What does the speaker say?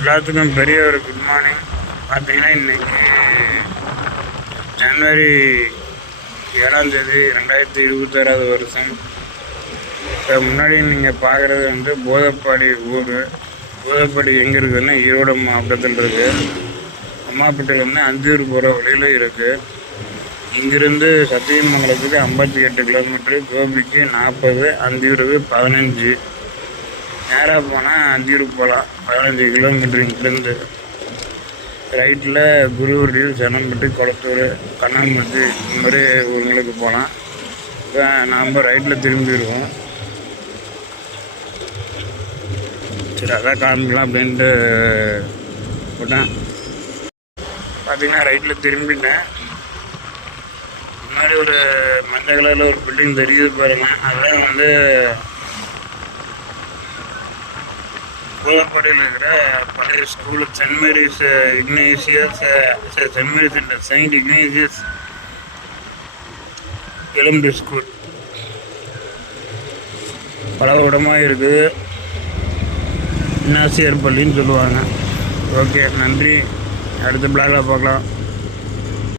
எல்லாத்துக்கும் பெரிய ஒரு குட் மார்னிங். பார்த்தீங்கன்னா இன்றைக்கி ஜனவரி 7ஆம் தேதி 2026 வருஷம். இப்போ முன்னாடி நீங்கள் பார்க்குறது வந்து போதப்பாடி ஊர். போதப்பாடி எங்கே இருக்குதுன்னா ஈரோடு மாவட்டத்தில் இருக்குது. அம்மாப்பேட்டையிலேருந்து அந்தியூர் போகிற வழியில் இருக்குது. இங்கிருந்து சத்தியமங்கலத்துக்கு 58 கிலோமீட்ரு, கோபிக்கு 40, அந்தியூருக்கு 15. நேராக போனால் அந்தியூருக்கு போகலாம் 15 கிலோமீட்ரு. இங்கிருந்து ரைட்டில் குருவடியில், செனம்பட்டு, கொளத்தூர், கண்ணன்பட்டு இந்த மாதிரி ஊர்களுக்கு போகலாம். இப்போ நாம் ரைட்டில் திரும்பிடுவோம். சரி, அதான் காமிக்கலாம் அப்படின்ட்டு போட்டேன். பார்த்தீங்கன்னா ரைட்டில் திரும்பிட்டேன். முன்னாடி ஒரு மஞ்சள் கலரில் ஒரு பில்டிங் தெரியுது பாருங்கள். அதுதான் வந்து போதப்பாடியில் இருக்கிற பழைய school saint Mary's Ignatius saint Mary's இல்லை செயின்ட் இக்னேசியஸ் எலிமெண்ட்ரி ஸ்கூல். பல இடமாக இருக்குது. இன்னாசியர் பள்ளின்னு சொல்லுவாங்க. ஓகே, நன்றி. அடுத்த பிளாகில் பார்க்கலாம்.